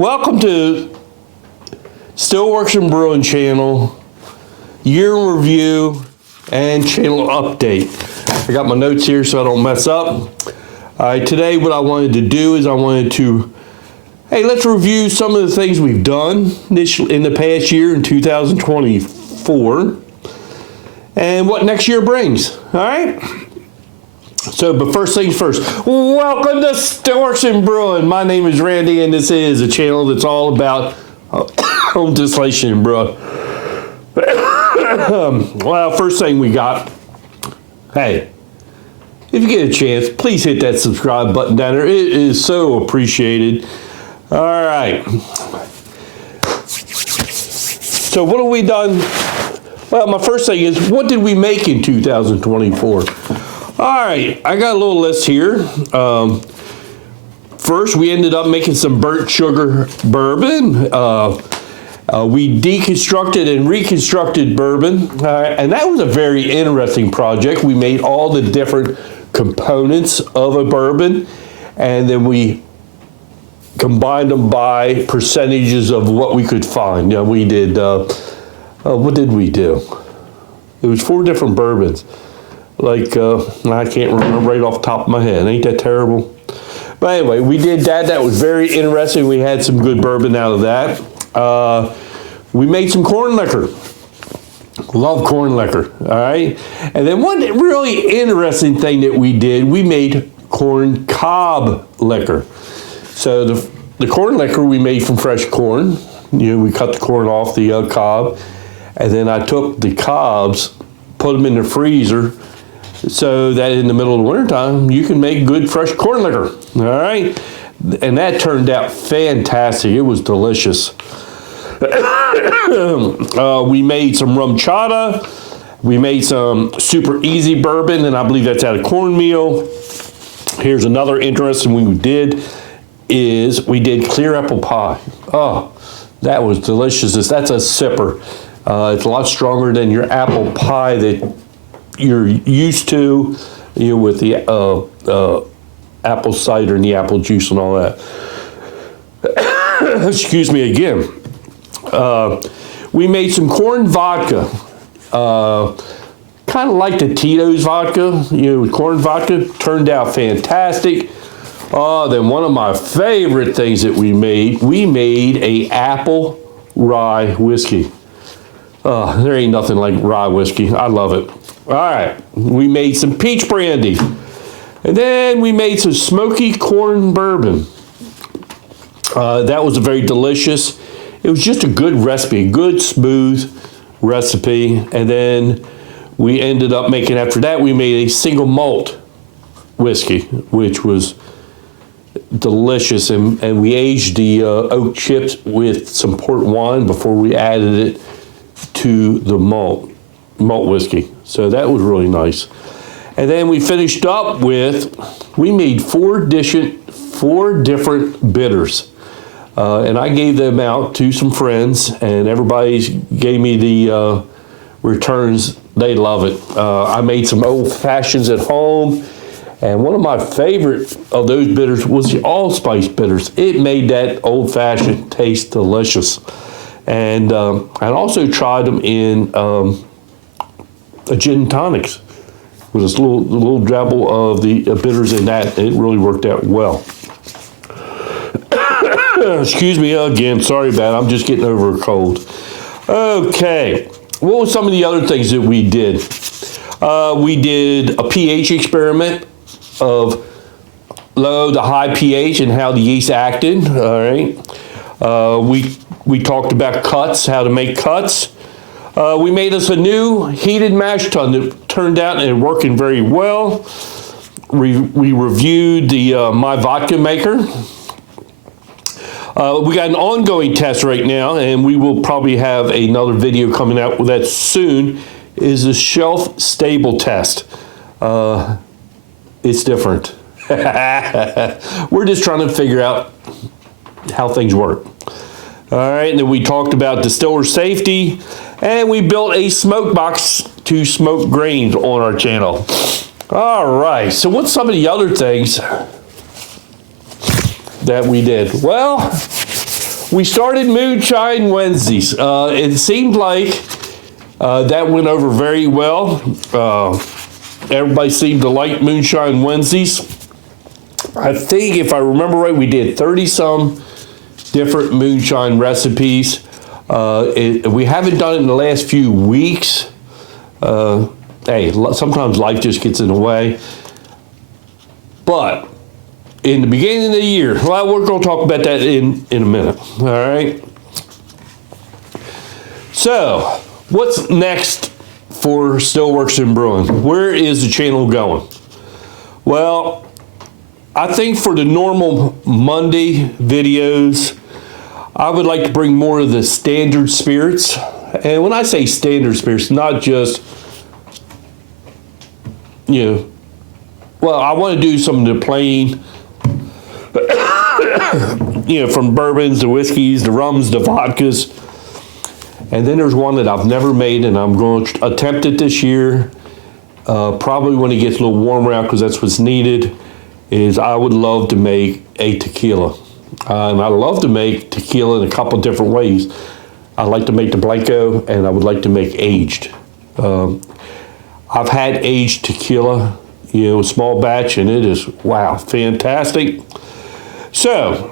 Welcome to Stillworks and Brewing channel, year in review, and channel update. I got my notes here so I don't mess up. All right, today what I wanted to do is let's review some of the things we've done in the past year in 2024 and what next year brings, all right? So, but first things first, welcome to Stillworks and Brewing. My name is Randy, and this is a channel that's all about home distillation and brewing. Well, first thing we got, hey, if you get a chance, please hit that subscribe button down there. It is so appreciated. All right. So what have we done? Well, my first thing is, what did we make in 2024? All right, I got a little list here. First, we ended up making some burnt sugar bourbon. We deconstructed and reconstructed bourbon, and that was a very interesting project. We made all the different components of a bourbon, and then we combined them by percentages of what we could find. We did, what did we do? It was 4 different bourbons. I can't remember right off the top of my head. Ain't that terrible? But anyway, we did that. That was very interesting. We had some good bourbon out of that. We made some corn liquor. Love corn liquor, all right? And then one really interesting thing that we did, we made corn cob liquor. So the corn liquor we made from fresh corn. We cut the corn off the cob, and then I took the cobs, put them in the freezer, so that in the middle of the wintertime, you can make good fresh corn liquor, all right? And that turned out fantastic. It was delicious. We made some rum chata. We made some super easy bourbon, and I believe that's out of cornmeal. Here's another interesting one we did is we did clear apple pie. Oh, that was delicious. That's a sipper. It's a lot stronger than your apple pie that you're used to, with the apple cider and the apple juice and all that. Excuse me again. We made some corn vodka. Kind of like the Tito's vodka, corn vodka. Turned out fantastic. Then one of my favorite things that we made a apple rye whiskey. There ain't nothing like rye whiskey. I love it. All right, we made some peach brandy. And then we made some smoky corn bourbon. That was very delicious. It was just a good recipe, a good smooth recipe. And then we ended up making, after that, we made a single malt whiskey, which was delicious. And we aged the oak chips with some port wine before we added it to the malt whiskey. So that was really nice. And then we finished up with, we made 4 different bitters. And I gave them out to some friends, and everybody gave me the returns. They love it. I made some old fashions at home, and one of my favorite of those bitters was the allspice bitters. It made that old fashioned taste delicious. And I also tried them in a gin and tonics with a little dabble of the bitters in that. It really worked out well. Excuse me again, sorry about it. I'm just getting over a cold. Okay, what were some of the other things that we did? We did a pH experiment of low to high pH and how the yeast acted, all right? We talked about cuts, how to make cuts. We made us a new heated mash tun that turned out and working very well. We reviewed the My Vodka Maker. We got an ongoing test right now, and we will probably have another video coming out with that soon, is the shelf stable test. It's different. We're just trying to figure out how things work. All right, and then we talked about distiller safety, and we built a smoke box to smoke grains on our channel. All right, so what's some of the other things that we did? Well, we started Moonshine Wednesdays. It seemed like that went over very well. Everybody seemed to like Moonshine Wednesdays. I think, if I remember right, we did 30-some different moonshine recipes. We haven't done it in the last few weeks. Hey, sometimes life just gets in the way. But in the beginning of the year, well, we're going to talk about that in a minute. All right. So, what's next for Stillworks and Brewing? Where is the channel going? Well, I think for the normal Monday videos, I would like to bring more of the standard spirits. And when I say standard spirits, not just, well, I want to do some of the plain, from bourbons, the whiskeys, the rums, the vodkas. And then there's one that I've never made, and I'm going to attempt it this year. Probably when it gets a little warmer out, because that's what's needed, is I would love to make a tequila. And I love to make tequila in a couple different ways. I like to make the Blanco, and I would like to make aged. I've had aged tequila, a small batch, and it is, wow, fantastic. So,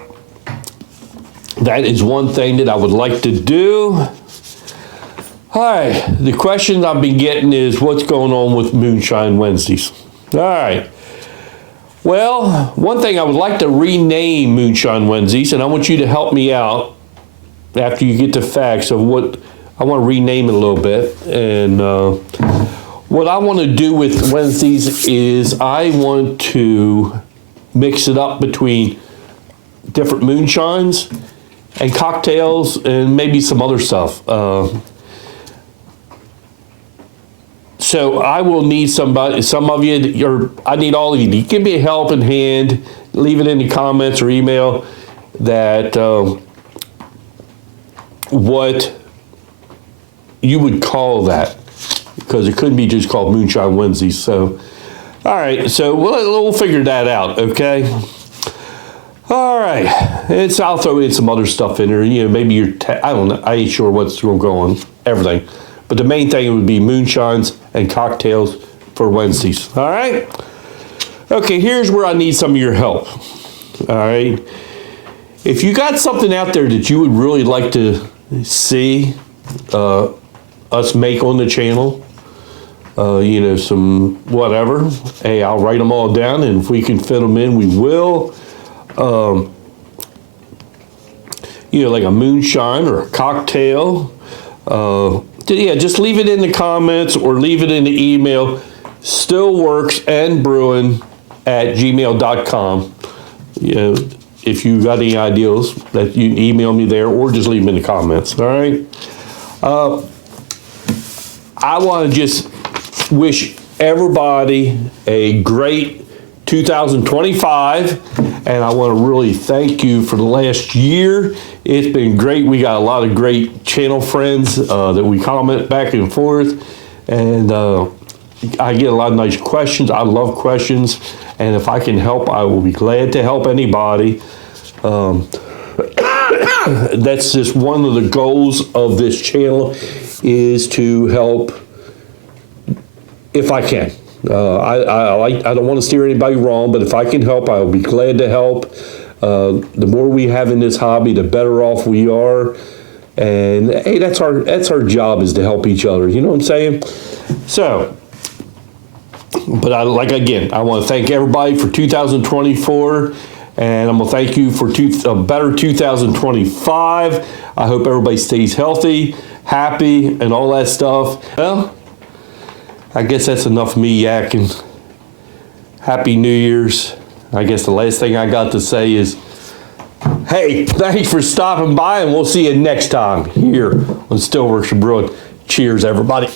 that is one thing that I would like to do. All right, the question I've been getting is, what's going on with Moonshine Wednesdays? All right. Well, one thing I would like to rename Moonshine Wednesdays, and I want you to help me out after you get the facts of what I want to rename it a little bit. And what I want to do with Wednesdays is I want to mix it up between different moonshines and cocktails and maybe some other stuff. So I will need some of you, or I need all of you to give me a helping hand. Leave it in the comments or email that what you would call that, because it couldn't be just called Moonshine Wednesdays. So, all right, so we'll figure that out, okay? All right, I'll throw in some other stuff in there. Maybe I don't know. I ain't sure what's going to go on, everything. But the main thing would be moonshines and cocktails for Wednesdays. All right? Okay, here's where I need some of your help. All right? If you got something out there that you would really like to see us make on the channel, some whatever, hey, I'll write them all down, and if we can fit them in, we will. Like a moonshine or a cocktail. Just leave it in the comments or leave it in the email, stillworksandbrewing@gmail.com. If you got any ideas, that you can email me there or just leave them in the comments, all right? I want to just wish everybody a great 2025, and I want to really thank you for the last year. It's been great. We got a lot of great channel friends that we comment back and forth, and I get a lot of nice questions. I love questions, and if I can help, I will be glad to help anybody. That's just one of the goals of this channel, is to help if I can. I don't want to steer anybody wrong, but if I can help, I will be glad to help. The more we have in this hobby, the better off we are. And hey, that's our job, is to help each other. You know what I'm saying? So, but I want to thank everybody for 2024, and I'm gonna thank you for a better 2025. I hope everybody stays healthy, happy, and all that stuff. Well, I guess that's enough of me yakking. Happy New Year's. I guess the last thing I got to say is, hey, thanks for stopping by, and we'll see you next time here on Stillworks and Brewing. Cheers, everybody.